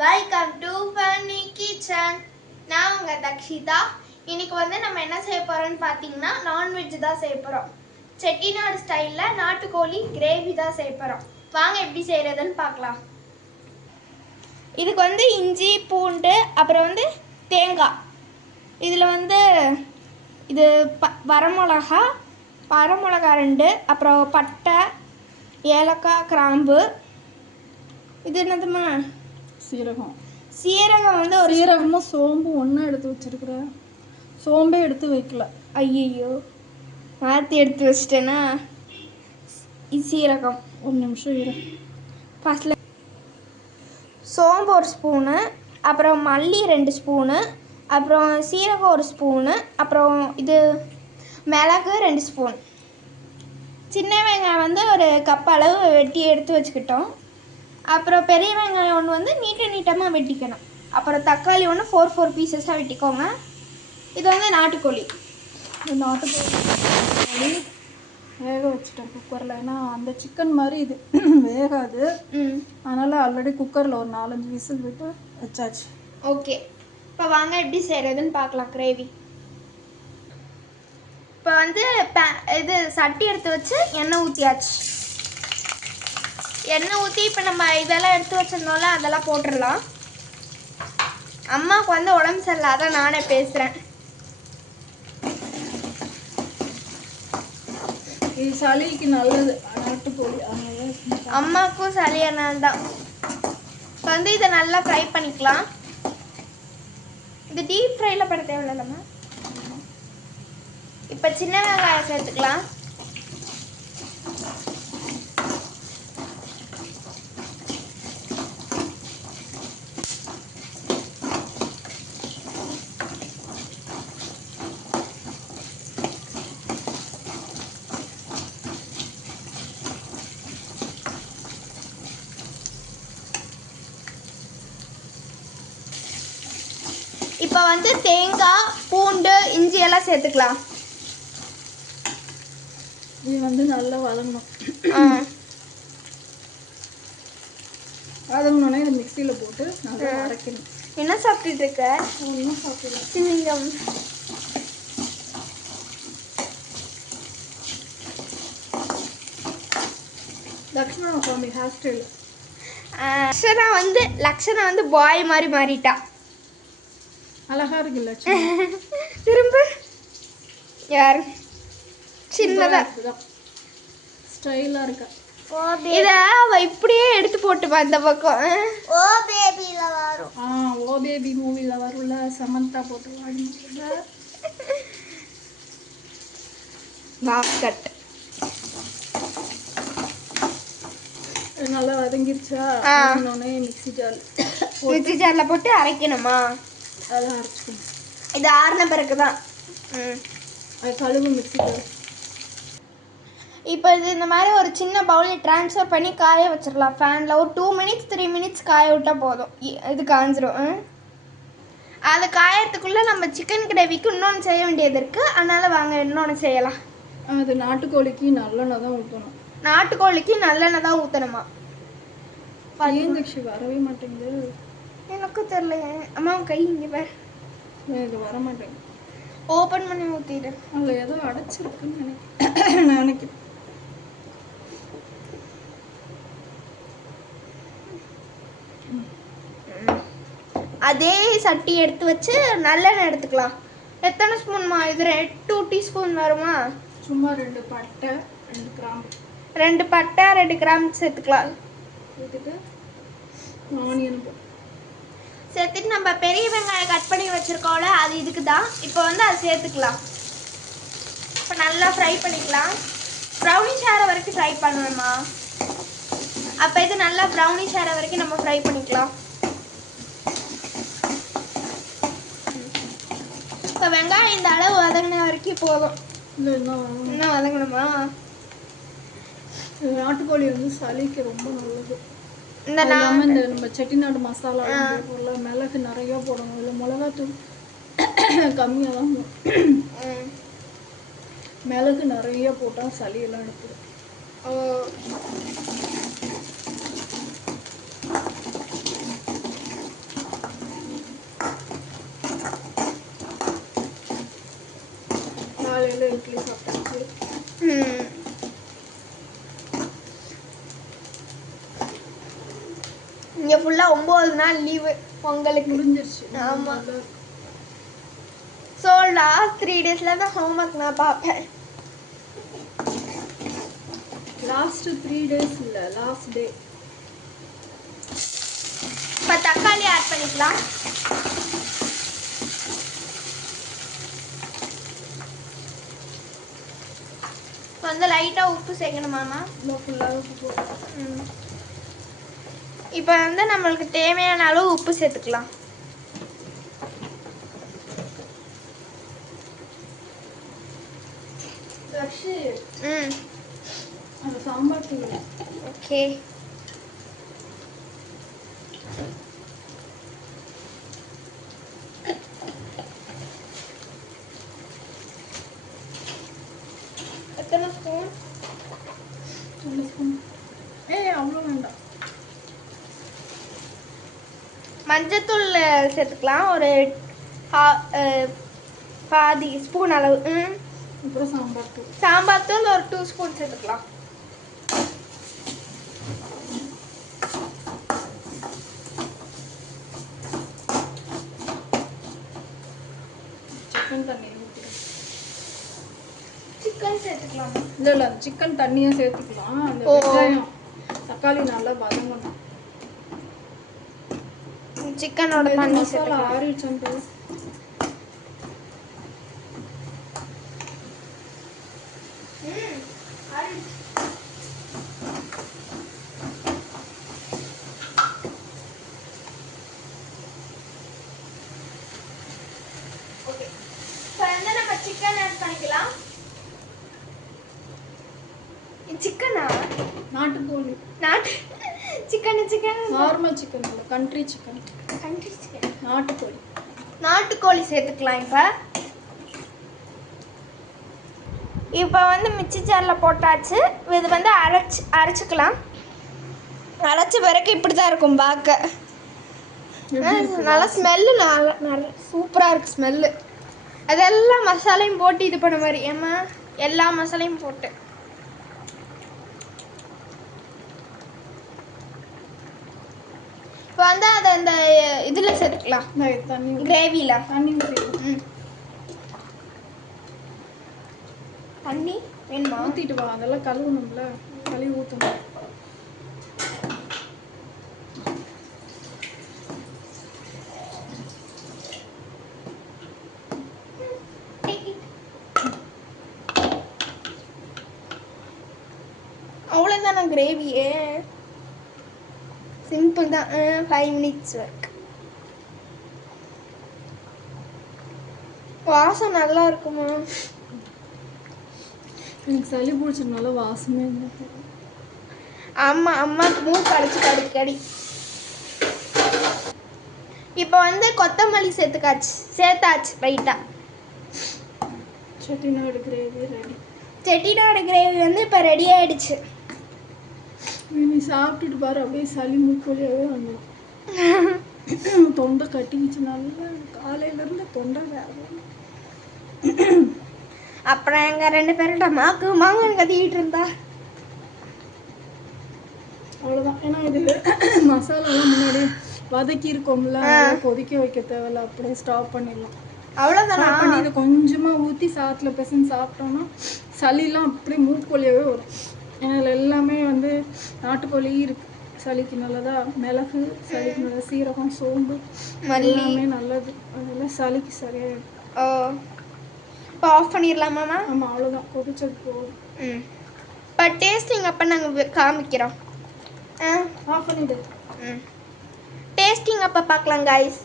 Welcome to funny kitchen. நான் உங்க தக்ஷிதா. இன்னைக்கு நம்ம என்ன செய்ய போறோம்னு பார்த்தீங்கன்னா நான்வெஜ் தான் செய்ய போறோம். செட்டிநாடு ஸ்டைல்ல நாட்டுக்கோழி கிரேவி தான் செய்ய போறோம். வாங்க எப்படி செய்யறதுன்னு பார்க்கலாம். இதுக்கு இஞ்சி பூண்டு அப்புறம் தேங்காய், இதில் இது வரமிளகா 2, அப்புறம் பட்டை, ஏலக்காய், கிராம்பு, இது என்னதுமா சீரகம். சீரகம் ஒரு சீரகமும் சோம்பு ஒன்றா எடுத்து வச்சிருக்கிறேன். சோம்பே எடுத்து வைக்கல. ஐயோ, மாற்றி எடுத்து வச்சிட்டேன்னா. சீரகம் ஒரு நிமிஷம் இரு. ஃபஸ்ட்டில் சோம்பு 1 ஸ்பூனு, அப்புறம் மல்லி 2 ஸ்பூனு, அப்புறம் சீரகம் 1 ஸ்பூனு, அப்புறம் இது மிளகு 2 ஸ்பூன். சின்ன வெங்காயம் ஒரு கப் அளவு வெட்டி எடுத்து வச்சுக்கிட்டோம். அப்புறம் பெரிய வெங்காயம் ஒன்று நீட்டமாக வெட்டிக்கணும். அப்புறம் தக்காளி 4 பீசஸாக வெட்டிக்கோங்க. இது நாட்டுக்கோழி. நாட்டுக்கோழி வேக வச்சுட்டேன் குக்கரில். ஏன்னா அந்த சிக்கன் மாதிரி இது வேகாது. அதனால் ஆல்ரெடி குக்கரில் ஒரு 4-5 விசில் விட்டு வச்சாச்சு. ஓகே, இப்போ வாங்க எப்படி செய்கிறதுன்னு பார்க்கலாம் கிரேவி. இப்போ இது சட்டி எடுத்து வச்சு எண்ணெய் ஊற்றியாச்சு. எண்ணெய் ஊற்றி இப்போ நம்ம இதெல்லாம் எடுத்து வச்சிருந்தோம்ல அதெல்லாம் போட்டுடலாம். அம்மாவுக்கு உடம்பு சரியில்லை, அதான் நானே பேசுகிறேன். இது சளிக்கு நல்லது நாட்டுக்கோழி. அம்மாவுக்கும் சளியனால் தான். இப்போ இதை நல்லா ஃப்ரை பண்ணிக்கலாம். இது டீப் ஃப்ரைல பண்ண தேவையில்லம்மா. இப்போ சின்ன வெங்காயம் சேர்த்துக்கலாம். இப்போ தேங்காய், பூண்டு, இஞ்சி எல்லாம் சேர்த்துக்கலாம். இது நல்லா வதங்கணும். வதங்கணுன்னா இதை மிக்சியில் போட்டு நல்லா அரைக்கணும். என்ன சாப்பிட்டுட்டு இருக்க? ஒன்றும் சாப்பிடலாம். சின்னம் லக்ஷ்மணா சுவாமி ஹேர் ஸ்டைல். லக்ஷனா பாய் மாதிரி மாறிட்டா. அழகா இருக்குல்ல? திரும்ப யார் சின்னதா ஸ்டைலா இருக்கா? இத அவ இப்படியே எடுத்து போட்டுப்பா இந்த பக்கம். ஓ பேபில வரும். ஓ பேபி மூவில வரும்ல, சமந்தா போட்டு வாடில. பாப் கட் நல்லா வதங்கிருச்சா? இன்னொன்னு மிக்ஸி ஜார்ல போட்டு அரைக்கணுமா? அதை அரைச்சிக்கணும். இது ஆறுன பிறகு தான் அது கழுவு மிக்ஸி ஜார். இப்போ இது இந்த மாதிரி ஒரு சின்ன பவுலில் ட்ரான்ஸ்ஃபர் பண்ணி காய வச்சிடலாம். ஃபேனில் ஒரு 2 மினிட்ஸ் 3 மினிட்ஸ் காய விட்டால் போதும். இது காஞ்சிரும். அது காயறதுக்குள்ளே நம்ம சிக்கன் கிரேவிக்கு இன்னொன்று செய்ய வேண்டியது இருக்குது. அதனால் வாங்க இன்னொன்று செய்யலாம். அது நாட்டுக்கோழிக்கு நல்லெண்ணெய் தான் ஊற்றணும். நாட்டுக்கோழிக்கு நல்லெண்ணெய் தான் ஊற்றணுமா? ஏந்தக்ஷி வரவே மாட்டேங்குது. எனக்கும் தெரியல. அம்மா கை இங்கே பாரு. இது வர மாட்டேங்குது. ஓப்பன் பண்ணி ஊற்றிடு. அதில் ஏதோ அடைச்சிருக்குன்னு நினைக்கிறேன். அதே சட்டி எடுத்து வச்சு நல்லெண்ணெய் எடுத்துக்கலாம். எத்தனை ஸ்பூன்மா? இது 2 டீஸ்பூன் வருமா? சும்மா 2 பட்டை 2 கிராம்பு. 2 பட்டை 2 கிராம்பு சேர்த்துக்கலாம். சேர்த்துட்டு ஆனியன் சேர்த்துட்டு நம்ம பெரிய வெங்காயம் கட் பண்ணி வச்சுருக்கோம்ல, அது இதுக்கு தான். இப்போ அதை சேர்த்துக்கலாம். இப்போ நல்லா ஃப்ரை பண்ணிக்கலாம். ப்ரௌனிஷ் ஆகிற வரைக்கும் ஃப்ரை பண்ணுவேம்மா. அப்போ இது நல்லா ப்ரௌனிஷ் ஆகிற வரைக்கும் நம்ம ஃப்ரை பண்ணிக்கலாம். இப்போ வெங்காயம் இந்த அளவு வதங்கின வரைக்கும் போதும். இன்னும் வதங்கணுமா? நாட்டுக்கோழி சளிக்கு ரொம்ப நல்லது. இந்த நம்ம செட்டிநாடு மசாலா போடல, மிளகு நிறைய போடணும். இல்லை மிளகாத்தூள் கம்மியாக தான் போடணும். மிளகு நிறைய போட்டால் சளியெல்லாம் எடுத்துடும். காலையில் இட்லி சாப்பிட்டாச்சு. இங்கே ஃபுல்லாக 9 நாள் லீவு பொங்கலுக்கு முடிஞ்சிருச்சு. ஆமாம். ஸோ லாஸ்ட் 3 டேஸில் தான் ஹோம்ஒர்க் நான் பார்ப்பேன். லாஸ்ட் 3 டேஸ் இல்லை, லாஸ்ட் டே. இப்போ தக்காளி ஆட் பண்ணிக்கலாம். வந்து லைட்டாக உப்பு சேர்க்கணுமாமா? ஃபுல்லாக உப்பு போட்டு. இப்போ வந்து நம்மளுக்கு தேவையான அளவு உப்பு சேர்த்துக்கலாம். அந்த சாம்பார் தூள். ஓகே. எத்தனை ஸ்பூன்? 2 ஸ்பூன். அவ்வளோ வேண்டாம். மஞ்சத்தூள் சேர்த்துக்கலாம் ஒரு பாதி ஸ்பூன் அளவு. அப்புறம் சாம்பார் தூள். சாம்பார் தூள் ஒரு 2 ஸ்பூன் சேர்த்துக்கலாம். சிக்கன் தண்ணி ஊற்றிடும். சிக்கன் சேர்த்துக்கலாம். இல்லை சிக்கன் தண்ணியாக சேர்த்துக்கலாம். அந்த வெங்காயம் தக்காளி நல்லா வதங்கணும். சிக்கனோட தண்ணி மசாலா ஆறிடுச்சுன்ட்டு. ஓகே. இப்போ வந்து நம்ம சிக்கன் ஆட் பண்ணிக்கலாம். சிக்கனா? நாட்டுக்கோழி. சிக்கன் நார்மல் சிக்கன் இல்லை, கண்ட்ரி சிக்கன். நாட்டுக்கோழி. நாட்டுக்கோழி சேர்த்துக்கலாம். இப்போ வந்து மிக்ஸி ஜாரில் போட்டாச்சு. இது வந்து அரைச்சிக்கலாம். அரைச்ச பிறகு இப்படி தான் இருக்கும் பார்க்க. நல்லா ஸ்மெல்லு நல்லா சூப்பராக இருக்குது ஸ்மெல்லு. அதெல்லாம் மசாலையும் போட்டு இது பண்ண மாதிரி. ஏம்மா எல்லா மசாலையும் போட்டு இப்போ வந்து அதை இந்த இதில் சேர்த்துக்கலாம். தண்ணி கிரேவியில் தண்ணி தண்ணி வேணுமா? ஊற்றிட்டு வா. அதெல்லாம் கழுவணும்ல, கழுவி ஊற்றணும். அவ்வளோதானா கிரேவியே? சிம்பிள் தான். 5 மினிட்ஸ் ஒர்க். வாசம் நல்லா இருக்குமா? எனக்கு சளி பிடிச்சதுனால வாசமே இல்லை. அம்மாக்கு மூக்கு அடிச்சு கடி. இப்போ வந்து கொத்தமல்லி சேர்த்தாச்சு ரைட்டா. Chettinad gravy ready. Chettinad gravy வந்து இப்போ ரெடி ஆயிடுச்சு. நீ சாப்பிட்டுட்டு பாரு, அப்படியே சளி மூக்கொழியாவே வந்துடும். தொண்டை கட்டிக்கிச்சு நல்லா. காலையிலேருந்து தொண்டை வேகும். அப்புறம் எங்கள் 2 பேர்கிட்ட மாங்கன்னு கத்திக்கிட்டு இருந்தா. அவ்வளோதான். ஏன்னா இது மசாலாலாம் முன்னாடி வதக்கி இருக்கோம்ல, கொதிக்க வைக்க தேவையில்ல, அப்படியே ஸ்டாப் பண்ணிடலாம். அவ்வளோதான். பண்ணி இதை கொஞ்சமாக ஊற்றி சாத்தில் பிசைஞ்சு சாப்பிட்டோம்னா சளிலாம் அப்படியே மூக்கொழியாவே வரும். ஏன்னா இதில் எல்லாமே வந்து நாட்டுக்கோழி இருக்கு. சளிக்கு நல்லதா. மிளகு சளிக்கு நல்லது, சீரகம், சோம்பு எல்லாமே நல்லது. அதெல்லாம் சளிக்கு சரியாயிடும். ஓ, இப்போ ஆஃப் பண்ணிடலாமாம்மா? ஆமாம், அவ்வளோதான். கொதிச்சது போதும். இப்போ டேஸ்டிங் அப்போ நாங்கள் காமிக்கிறோம். ஆஃப் பண்ணிவிடு. டேஸ்டிங் அப்போ பார்க்கலாம் கைஸ்.